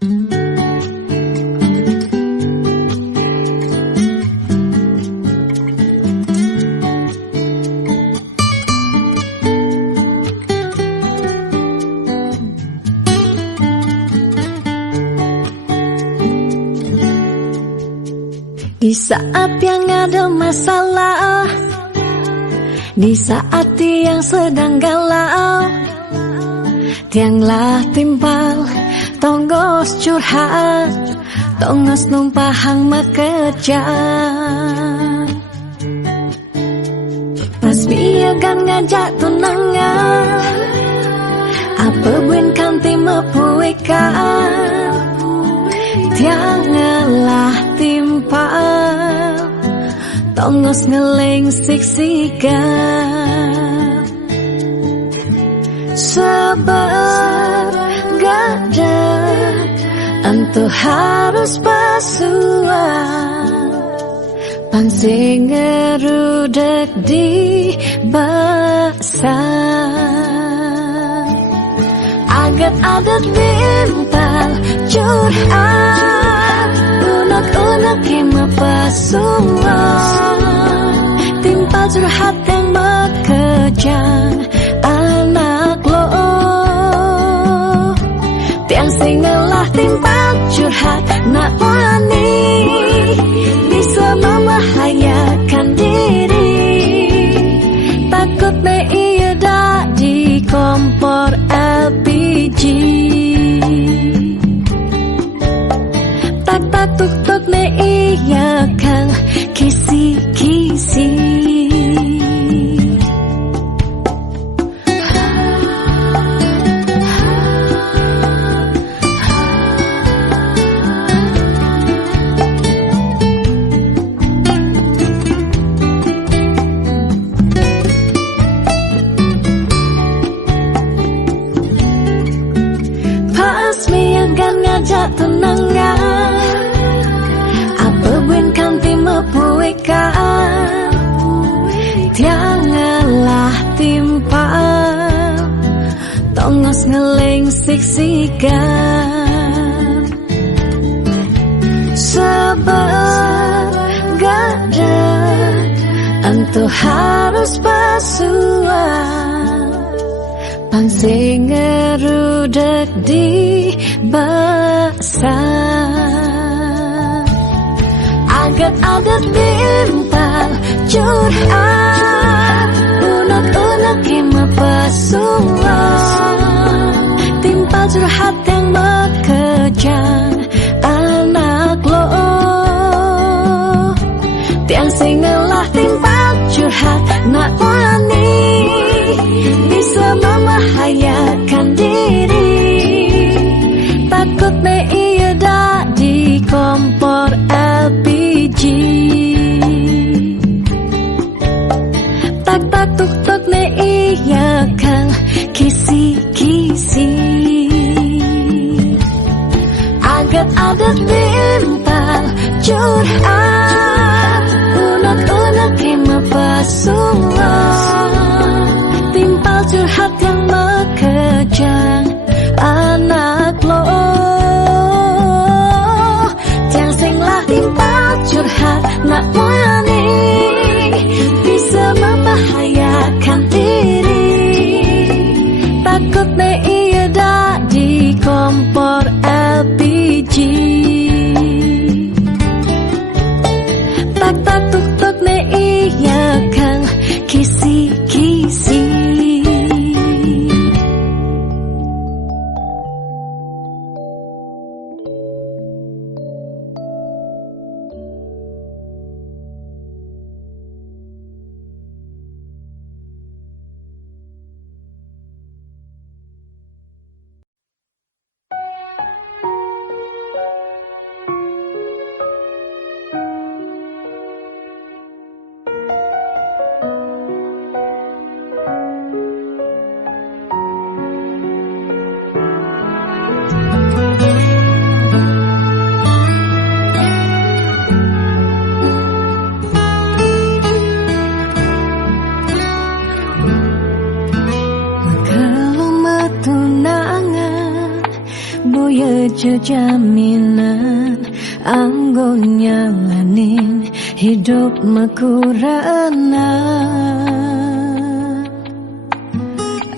Di saat yang ada masalah, di saat yang sedang galau, tianglah timpal, tonggos curhat, tongos numpahang makejang. Pas biagan ngajak tunangan, apa buin kanti mepuikan, tiangalah timpal, tongos ngeling siksikan. Sabar gadah, entu harus pasuan, pansing ngerudek di basah. Agat-agat bimpal curhat, unek-unek kima pasuan, timpal curhat yang makejang anak lo. Tiang singelah timpal curhat nak wani, bisa membahayakan diri. Takut me iya dak di kompor LPG. Tak tuk-tuk me iya kang kisi-kisi. Ngajak tunangan, apa buin kanti mepuikan, tiangalah timpal, tongos ngeling siksikan. Sabar gadah, entu harus pasuan, pansing ngerudek di basah. Agat-agat bimpal curhat, unek-unek kima pasuan, timpal curhat yang makejang anak lo. Tiang singelah timpal curhat nak wani, bisa membahayakan diri. Takut me iya dak di kompor LPG. Tak tuk-tuk me iya kang kisi-kisi. Agat-agat bimpal curhat, unek-unek kima pasuan, timpal curhat yang makejang anak lo. Tiang singlah timpal curhat nak wani, bisa membahayakan diri. Takut me iya dak di kompor LPG. Tak tuk-tuk me iya kang kisi-kisi. jaminan anggo nyalanin hidup makurana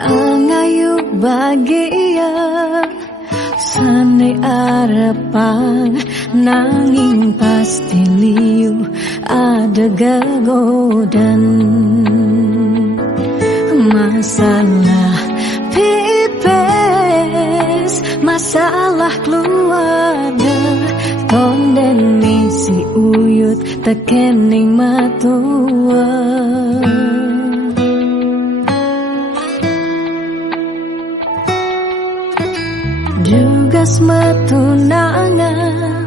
angayu bahagia sane arepan nanging pasti liu ada gegodan masalah pipes masalah keluarga tonden misi uyut tekening matua Dugas matunangan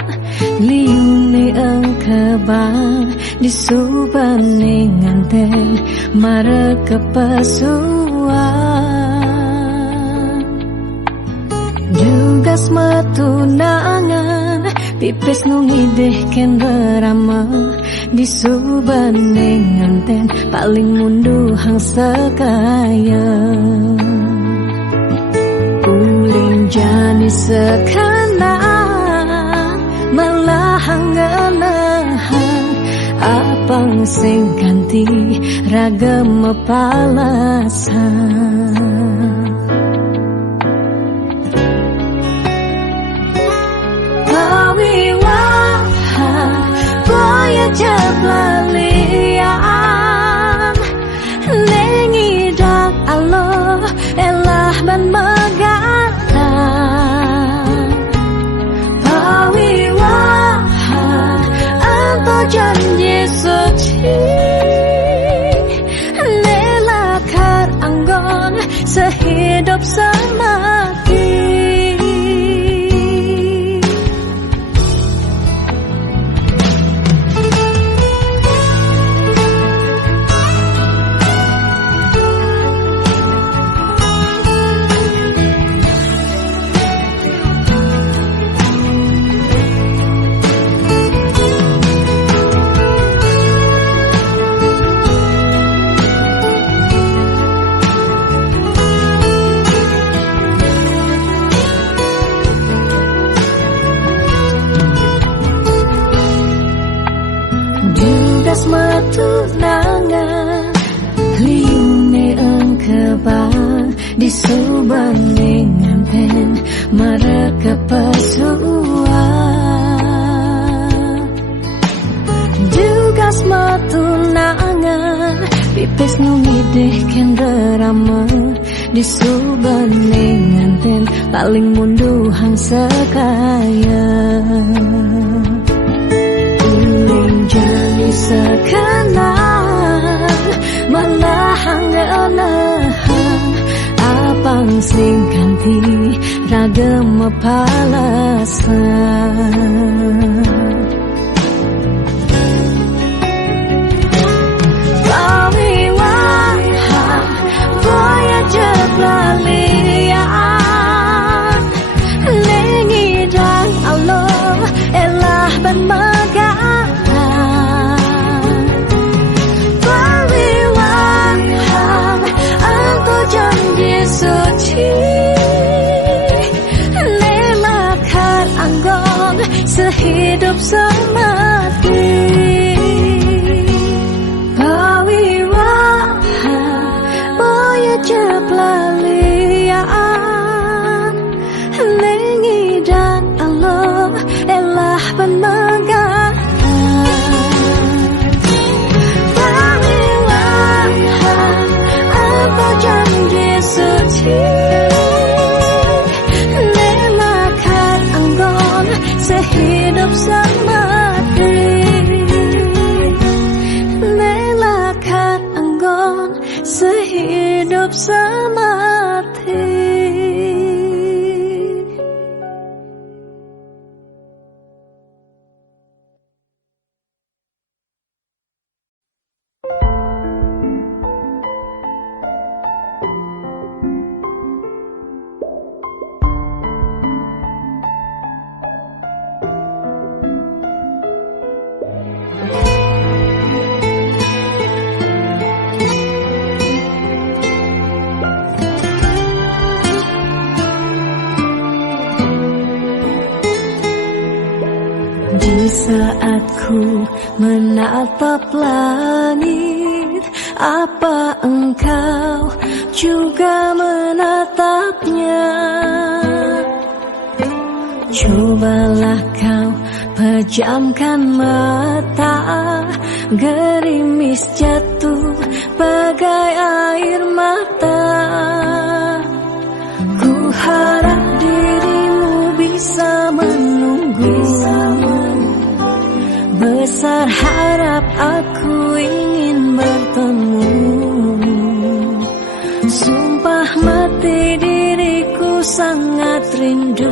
liune engkebang disubane nganten mare kepasuan Dugas matunangan pipis nungideh ken berama disubane nganten paling munduhang sekaya jani sekarang melahang ngelahan apang sing ganti ragam palasan pawiwaha boya jablalian nengidak Allah elah ban megah janji suci nelakar anggon sehidup semati matunangan liune engkebang disubane nganten mereka pesuan Dugas matunangan pipis nungideh ken derama disubane nganten paling munduhang sekaya jani sekarang melahang ngelahan apang sing ganti ragam palasan pawiwaha boya jablalian lengidang Allah elah ban megah suci nelakar anggon sehidup semati pawiwaha boya jablalian lengidang Allah elah ban megah pawiwaha apa janji suci nelakar anggon sehidup semati Di saat ku menatap langit, apa engkau juga menatapnya? Cobalah kau pejamkan mata, gerimis jatuh bagai air mata. Ku harap dirimu bisa menunggu, besar harap aku ingin bertemu. Sumpah mati diriku sangat rindu.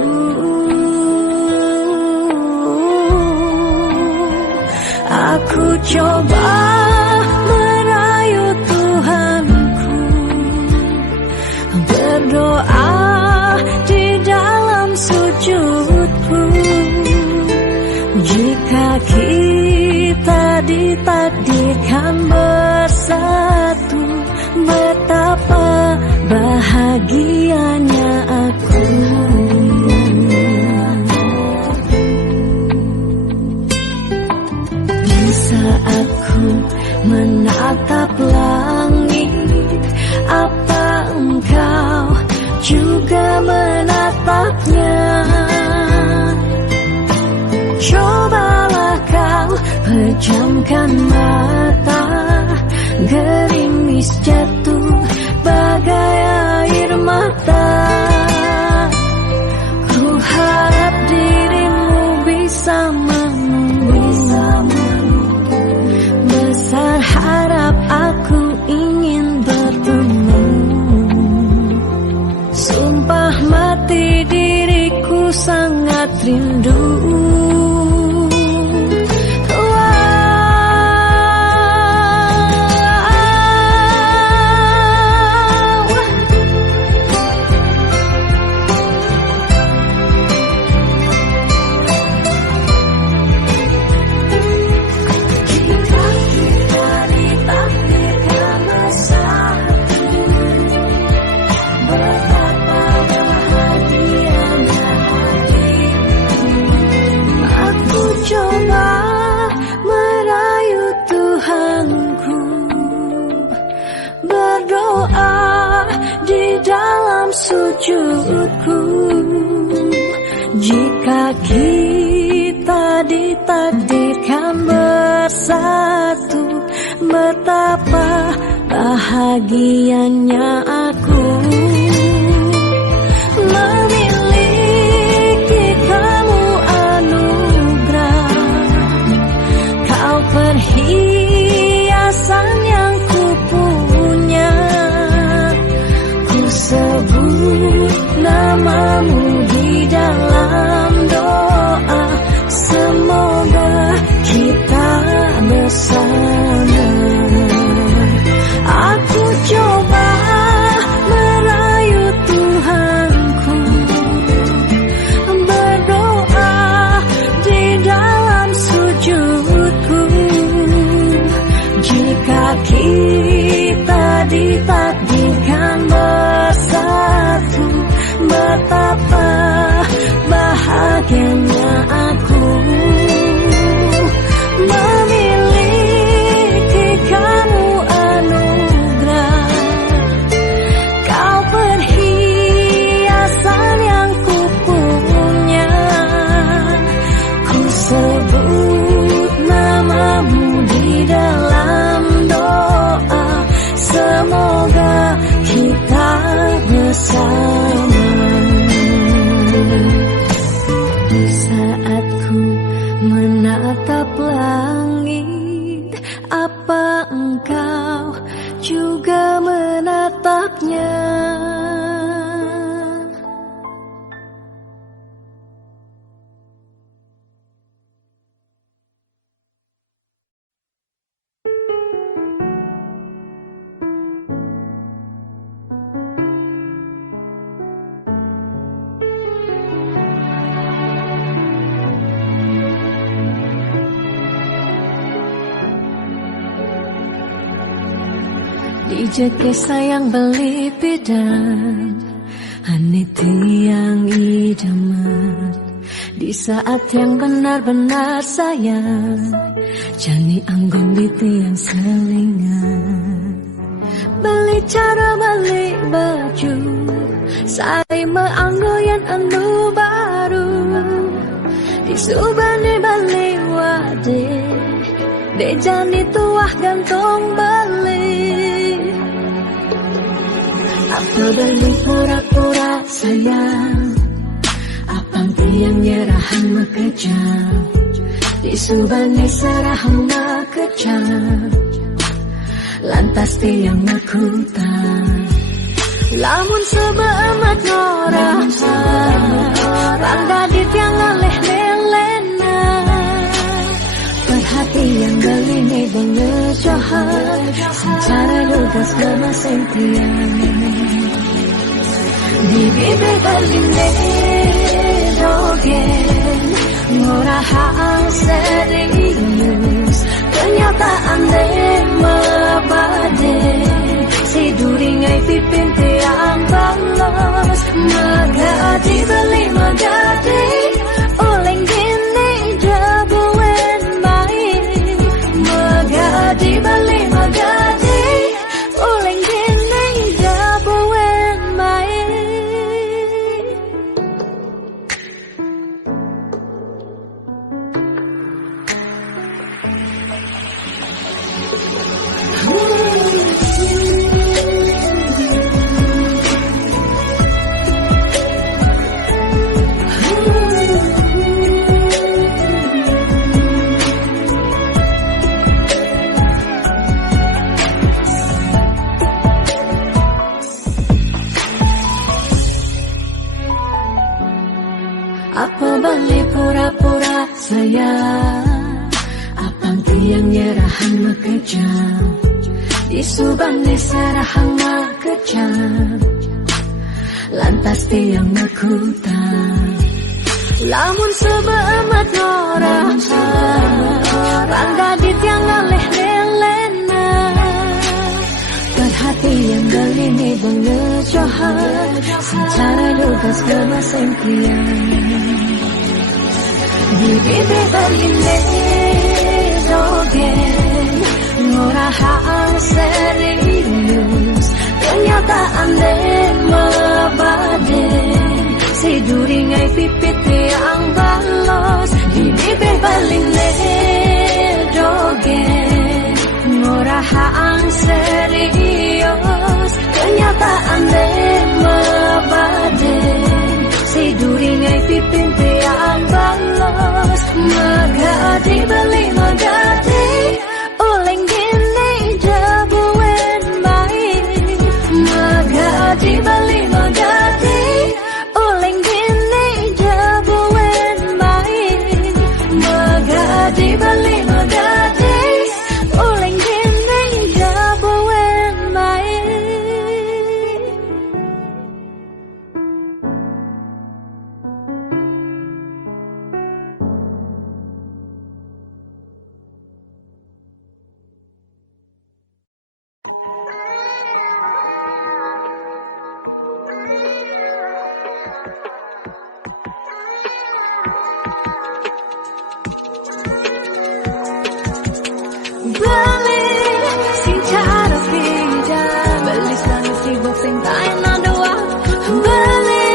Aku coba merayu Tuhanku, berdoa di dalam sujudku. Jika kita ditakdirkan bersatu, betapa bahagianya aku. Di saat ku menatap langit, apa engkau juga menatapnya? Cobalah kau pejamkan mata, gerimis jatuh bagai air mata. Ku harap dirimu bisa menunggu, besar harap aku ingin bertemu. Sumpah mati diriku sangat rindu. Sujudku, jika kita ditakdirkan bersatu, betapa bahagianya aku. Memiliki kamu anugerah, kau perhiasan yang ku punya. Ku sebut namamu di dalam doa, semoga kita bersama. Aku coba merayu Tuhanku, berdoa di dalam sujudku. Jika kita ditakdirkan bersatu, betapa bahagianya aku. Memiliki kamu anugerah, kau perhiasan yang ku punya. Ku sebut namamu di dalam doa, semoga kita bersama. Di saat ku menatap langit, apa engkau juga menatapnya? Dijeke sayang beli pidan, ane tiang idaman. Di saat yang benar-benar sayang, jani anggon di tiang selingan. Beli cara beli baju, saya meanggoyan anu baru. Di subane bali wade, de jani tuah gantung beli. Apa beli pura-pura sayang, apang tiang nyerahan mekejam. Di subane serahan mekejam, lantas tiang mekutang. Lamun sebeamat norasa, bangga di tiang ngaleh melena. Perhatian beline bengejahan, secara lugas kemaseng tiang. Di bibir beline dogen, ngorahang serius. Kenyataan mabade, si duringai pipin tiang balos. Magadi beli magadi, oleng gini jabuen main. Magadi beli magadi, oleng gini jabuen main. Apa beli pura-pura sayang, apang tiang nyerahan mekejam. Di subane serahan mekejam, lantas tiang mekutang. Lamun sebeamat norasa, bangga di tiang ngaleh melena. Perhatian beline bengejahan, secara lugas kemaseng tiang. Di bibir beline dogen, ngorahang serius. Kenyataan mabade, si duringai pipit tiang balos. Di bibir beline dogen, ngorahang serius. Kenyataan mabade, si duringai pipin tiang balos. Magadi beli magadi, oleng gini jabuen main. Magadi beli magadi, oleng gini jabuen main. Magadi beli magadi, oleng gini jabuen main. Beli sing cara beda, beli sana sibuk sing taena doa. Beli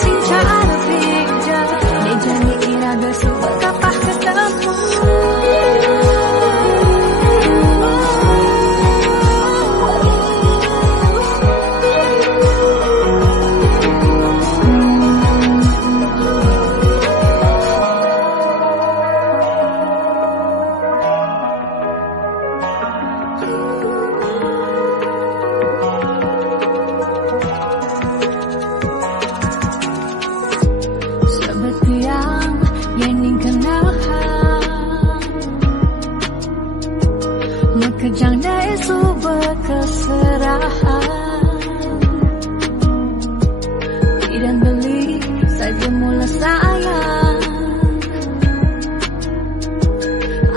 sing cara beda, ni jani irada super kapah ketemu. Kejang dai subah keserahan, tidak beli saja mula sayang.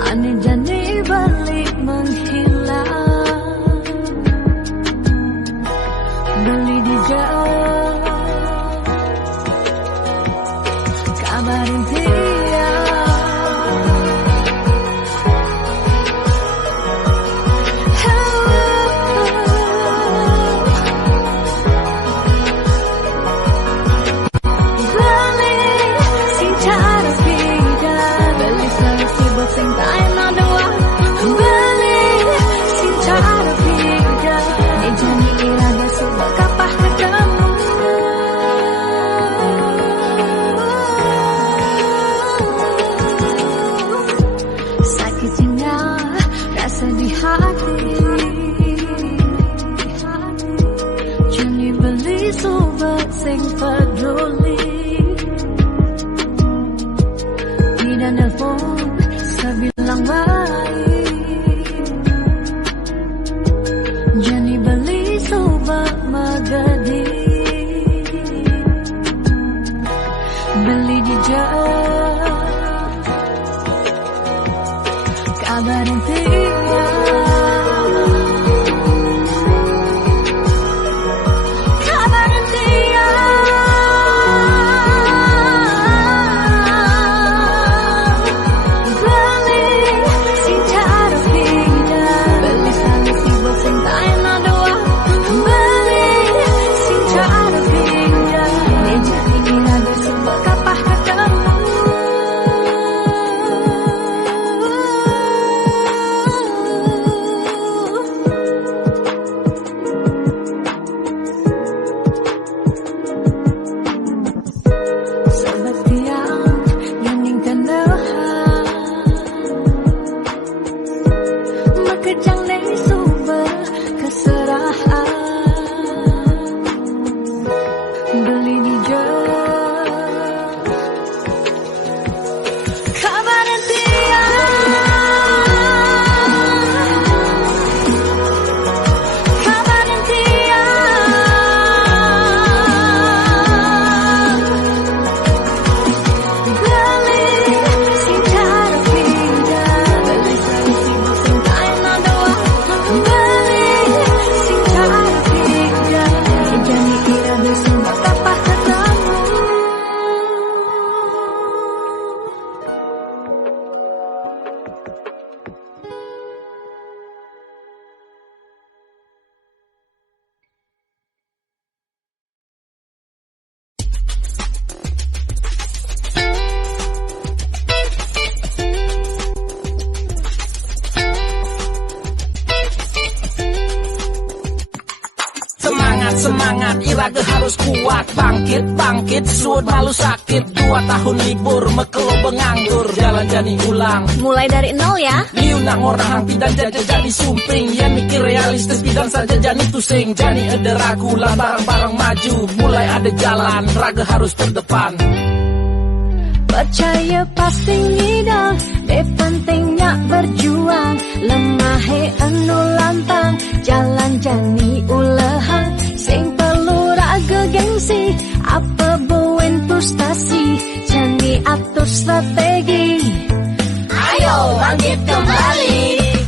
Aneh jani balik menghilang, beli di jauh kabar kabarin dia. Sing tay nó doa balik secara beda. Jadi irada semua kapah ketemu. Sakitnya rasa di hati. Jadi beli sobat sing peduli. Tidak nelpon bilang baik. Jadi beli sobat magadi. Beli di jalan kabarin dia. Kabarin dia. Semangat, iraga harus kuat. Bangkit, suut malu sakit. 2 tahun libur, mekelo benganggur. Jalan jani ulang, Mulai dari nol ya. liu nak ngorang pidan jadi sumping. Yang mikir realistis pidan saja jani tusing. Jani ada ragu lah barang-barang maju. Mulai ada jalan, raga harus terdepan. Percaya pasti ngidang, pentingnya berjuang. Lemah anu lantang, jalan jani ulehang. Sing perlu raga gengsi, apa buin frustasi. Jani atur strategi. Ayo bangkit kembali.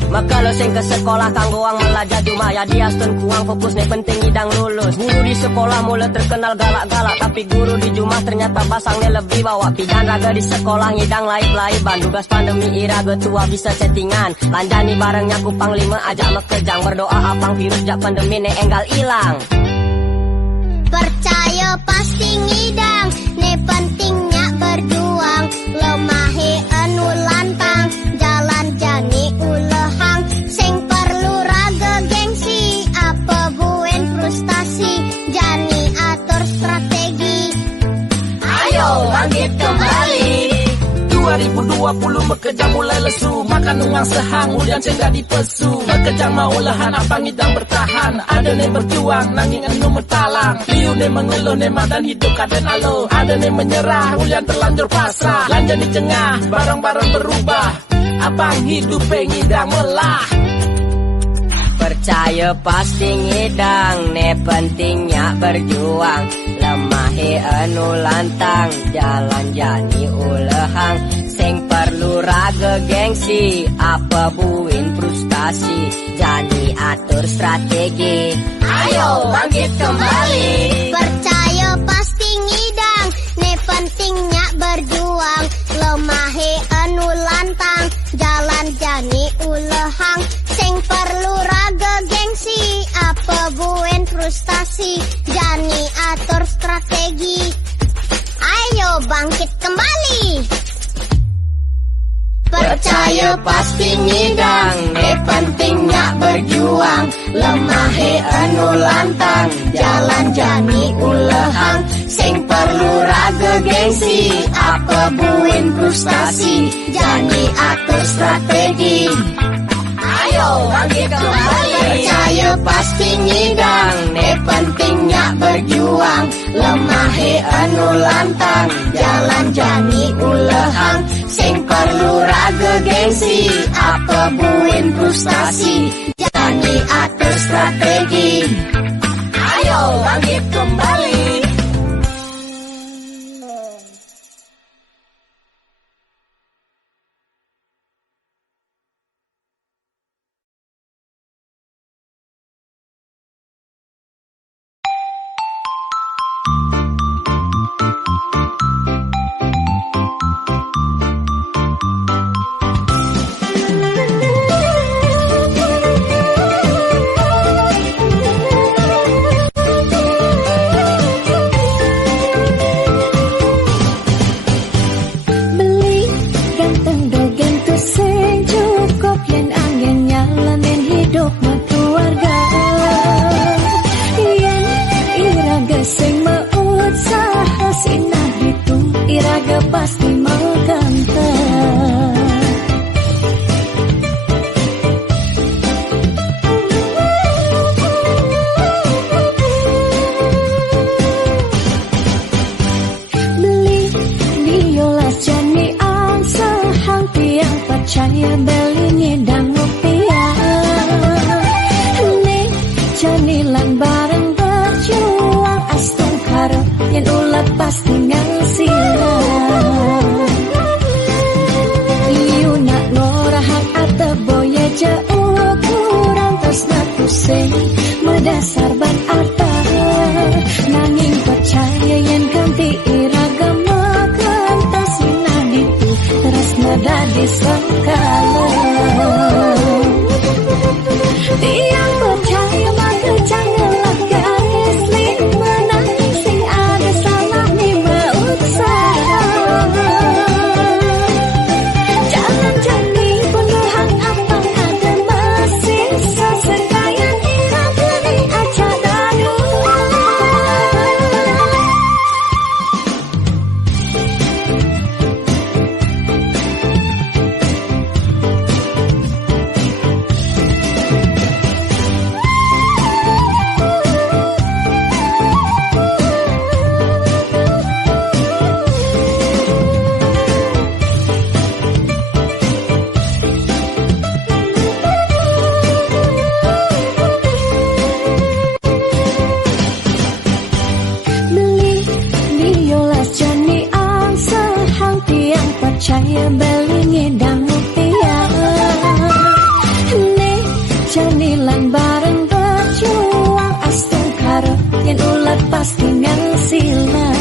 Makalo sing ke sekolah kanggo ang melajah cuma ya dia stun kuang fokus nih penting idang lulus. Guru di sekolah mulai terkenal galak-galak, tapi guru di Jumat ternyata pasangnya lebih bawa pidan. Raga di sekolah ngidang laib-laiban, tugas pandemi iraga tua bisa settingan. Lanjani barengnya kupang 5 ajak mekejang, berdoa apang virus jak pandemi ne enggal ilang. Percaya pasti ngidang, ne pentingnya berjuang. Lemahe anu lantang, jalan jani ulehang. Sing perlu raga gengsi, apa buen frustasi. Jani atur strategi. Ayo bangkit kembali. 2020 bekerja mulai lesu, makan uang sehang ulian cengga di pesu. Bekerja mau lahan apa ngidang bertahan, ada ne berjuang nanging anu metalang. Liu ne mengeluh ne madan hidup kaden alo, ada ne menyerah ulian terlanjur pasrah. Lanjut di tengah barang-barang berubah, abang hidup ngidang melah. Percaya pasti ngidang, ne pentingnya berjuang. Lemahe anu lantang, jalan jani ulehang. Sing perlu raga gengsi, apa buin frustasi. Jani atur strategi. Ayo bangkit kembali. Percaya pasti ngidang, ne pentingnya berjuang. frustasi, Jani atur strategi. Ayo bangkit kembali. Percaya pasti ngidang, pentingnya berjuang. Lemah anu lantang, jalan jani ulehang. Sing perlu raga gengsi, apa buin frustasi, jani atur strategi. Ayo bangkit kembali. Percaya pasti ngidang, pentingnya berjuang. Lemah anu lantang, jalan jani ulehang. Sing perlu raga gengsi, apa buin frustasi, jani atur strategi. Ayo bangkit kembali. Pasti mau kantor. Beli biolas jani ang sahang tiang percaya beli ngidang rupiah. Nih janilan bareng berjuang astung karo yang ulat pasti ngasilah. Jauh kurang tresna pusing medasar ban apa nanging percaya yen ganti iragama kantasina ditu tresna dadi sangkala tiang percaya maka janganlah garis lima nanging sing ada salah lima usaha jalan jani penuhan apa sesekayan irang geni aja dadu. Percaya beli ngidang rupiah. Nih janilan bareng berjuang astung karo yen ulat pasti ngasilah.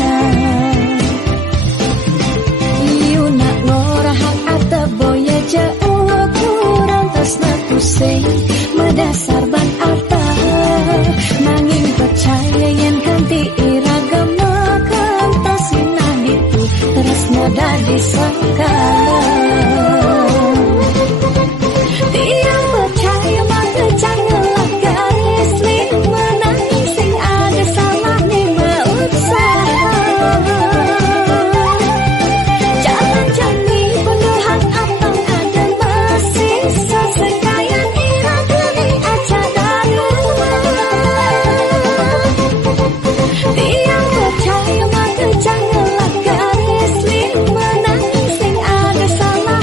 Yuna ngorahan ata boya jauh kurang tresna pusing medasar ban arta nanging percaya yen ganti iragama kantasina ditu tresna dadi sangkala tiang percaya maka janganlah garis lima nanging sing ada salah lima usaha jalan jani penuhan abang ada masih sesekayan irang geni aja dadu tiang percaya maka janganlah garis lima nanging sing ada salah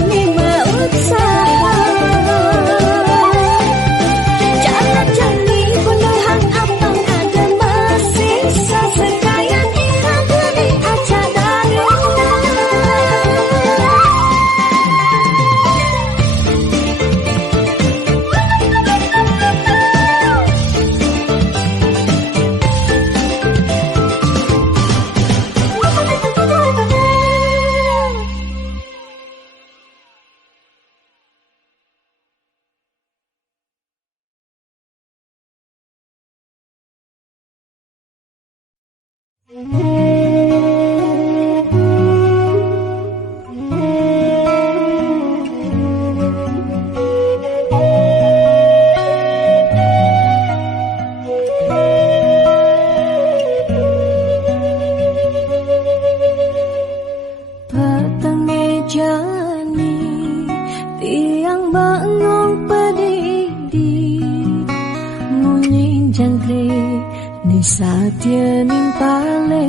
Satyening pale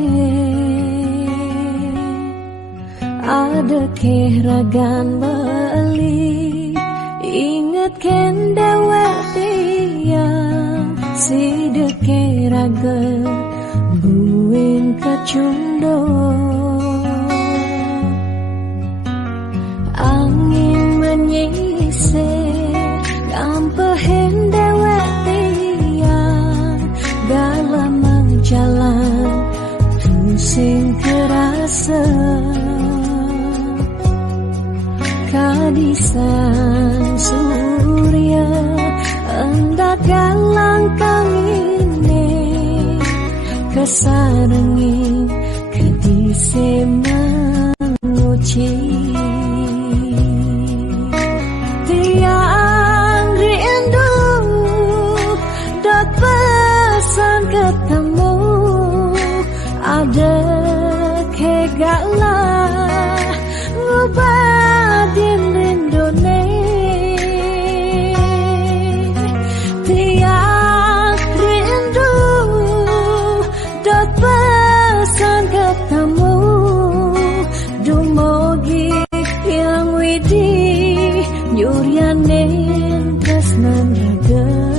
ada kehragan bali ingat ken dewek tiang si dekeraga buin kecundo angin menyisir gampehen dewek tiang dalam jalan pusing kerasa kadisan surya hendak galang kangine kesarengin kedise menguci tiang rindu dot pesan ketemu ada kegalah ngubadin rindone tiang rindu dot pesan ketemu dumogi yang widi nyuryanin tresnan raga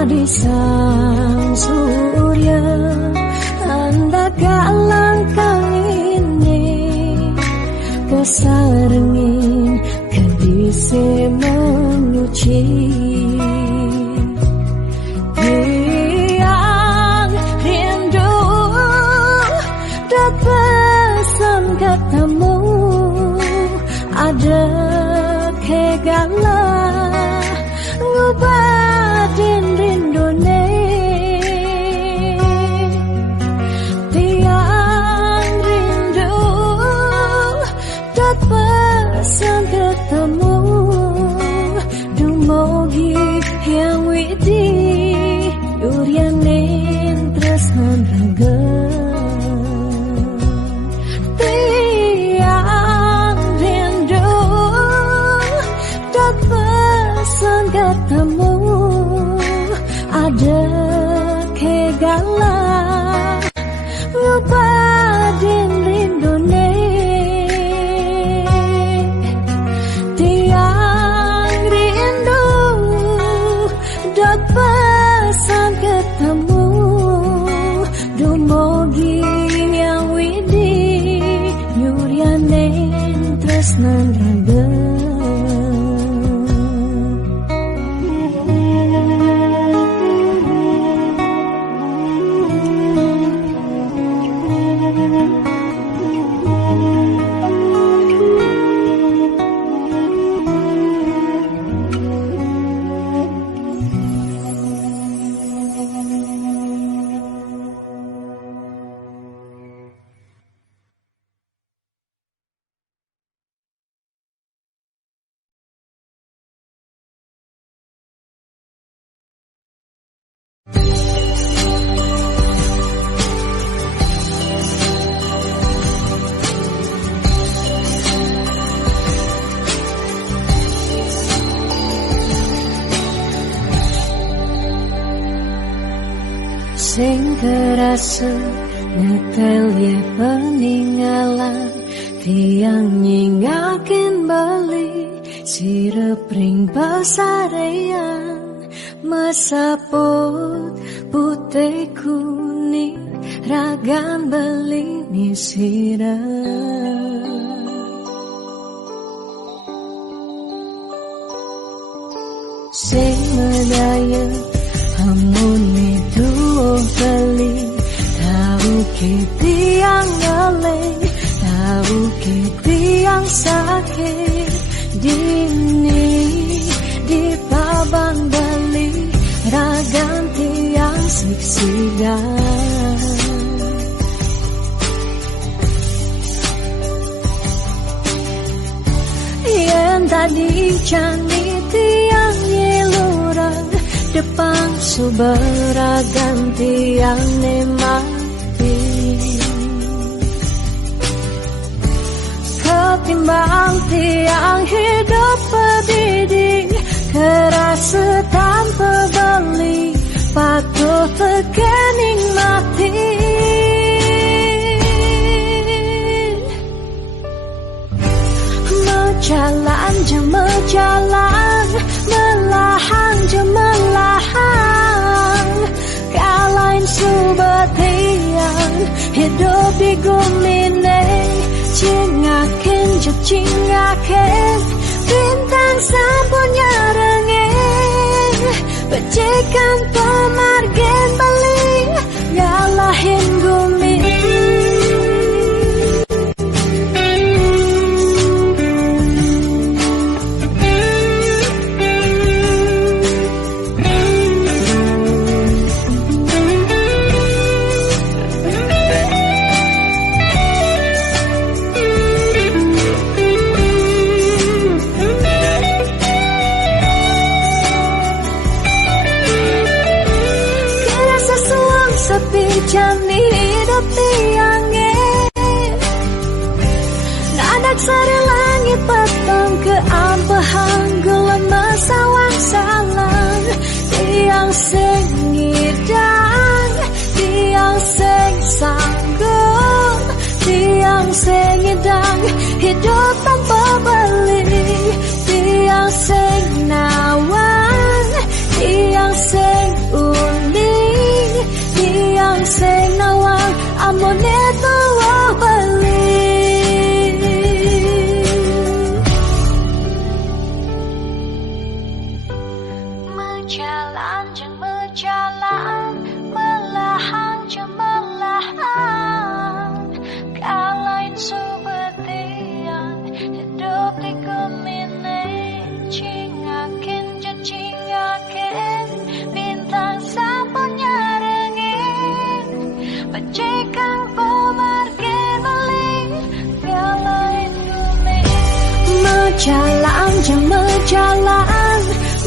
kadisang surya hendak galang kangine kesarengin kadise menguci tiang rindu dat pesan ketemu ada kegalah ngubadin rindone tiang rindu dat pesan ketemu dumogi yang widi yuryanin tresnan raga ketemu ada kegalah ngubadin rindone tiang rindu dat sing kerasa ngetel ye peninggalan tiang nyingakin bali sirep ring pasarean mesaput putih kuning ragan beli nisirah sing medaya hamun itu beli tahu ketiang galeng tahu ketiang sakit dini di paban beli ragan tiang siksigan yang tadi jani tiang nyeluran depan suberagan tiang nemati ketimbang tiang hidup pediding kerasa tanpa beli patuh tekening mati jalan je jalan melahan je melahan kalain subatian hidup di gumine cingakin je cingakin bintang sapunya rengeng becikan pemargen beli ngalahin gumi jani hidup tiangnya nadak sari langit petang ke ampehan gelam masawang salang tiang sing ngidang tiang sing sanggup tiang sing ngidang hidup tanpa beli tiang sing nawang tiang sing uning tiang sing nawang amone tuwa beli menjalan je menjalan melahan je melahan kalain subetian hidup di kumine cingakin je cingakin bintang sapunya becikan pemargin beli kalain gumi menjalan je menjalan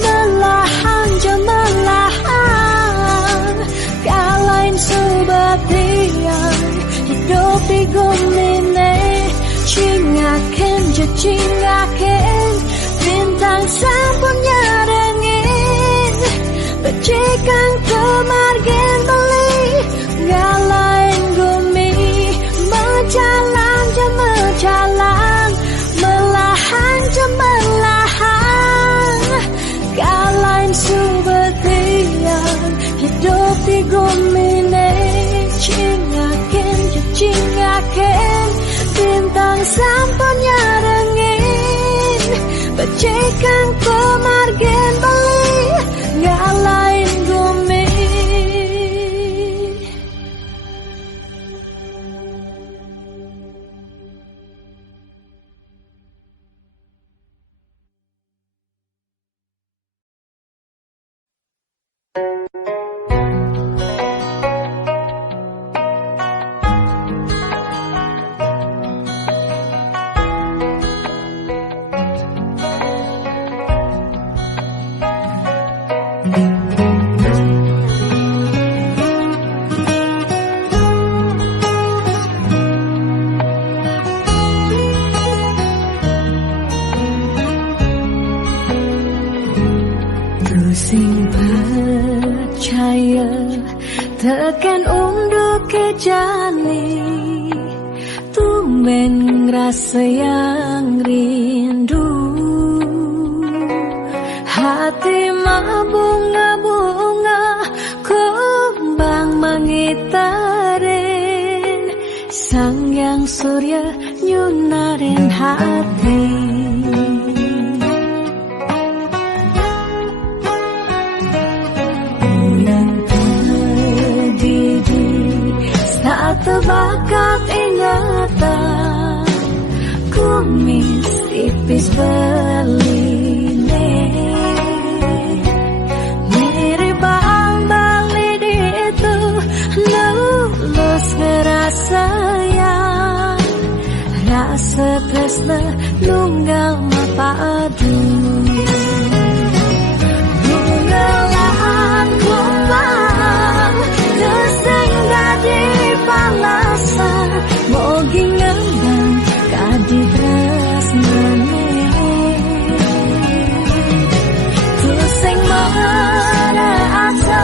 melahan je melahan kalain subatian hidup di gumine cingakin je cingakin bintang sapunya rengin becikan pemargin beli ngalain gumi menjalan je menjalan melahan je melahan kalain subetian hidup di gumine cingakin je cingakin bintang sampurnya rengin becikan pemargin beli ngalain gumi Tekan unduk ke jani, tumben ngerasa yang rindu. Hati mabunga-bunga, kumbang mengitarin. Sang yang surya nyunarin hati. Saat terbakat ingatan, kumis tipis berline. Mirip bang lidi itu, lulus ngerasa yang rasa tresna nunggal mapadu. Nunggalan kumbang, tersenggah di palasan, mogi ngembang kadi tresnane. Tuseng mana asa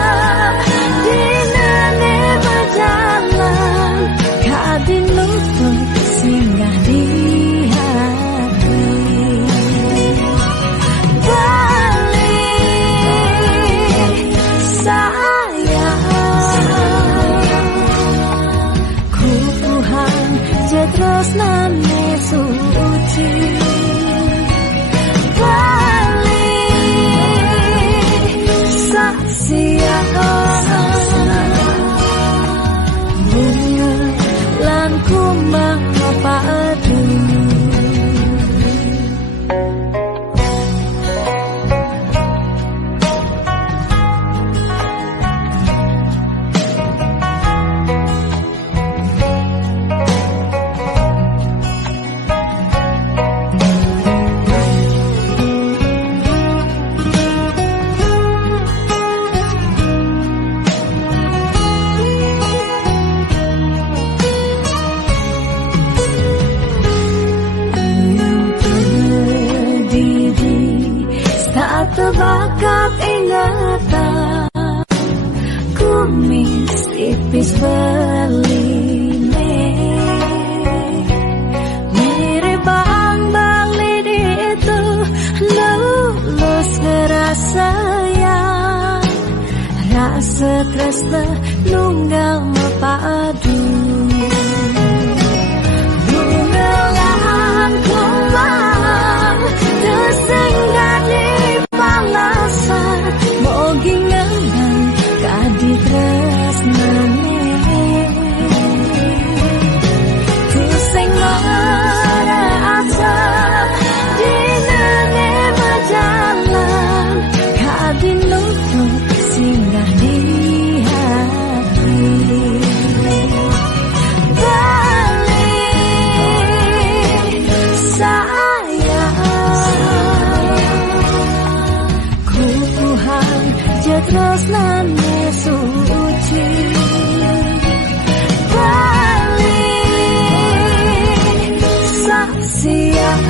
dinane berjalan, kadi luput singgah di hati. Balik sayang, kupuhan jetresnane suci. Balik saksian, bunga lan kumbang padu. Terbakat ingatan, kumis tipis berline. Mirip bang lidi itu, lulus ngerasa yang rasa tresna nunggal mapadu. Nunggalan kumbang, tersenggah di palasan, mogi ngembang kadi tresnane. Tuseng mana asa dinane berjalan, kadi luput singgah di hati. Balik sayang, kupuhan jetresnane suci. Balik saksian,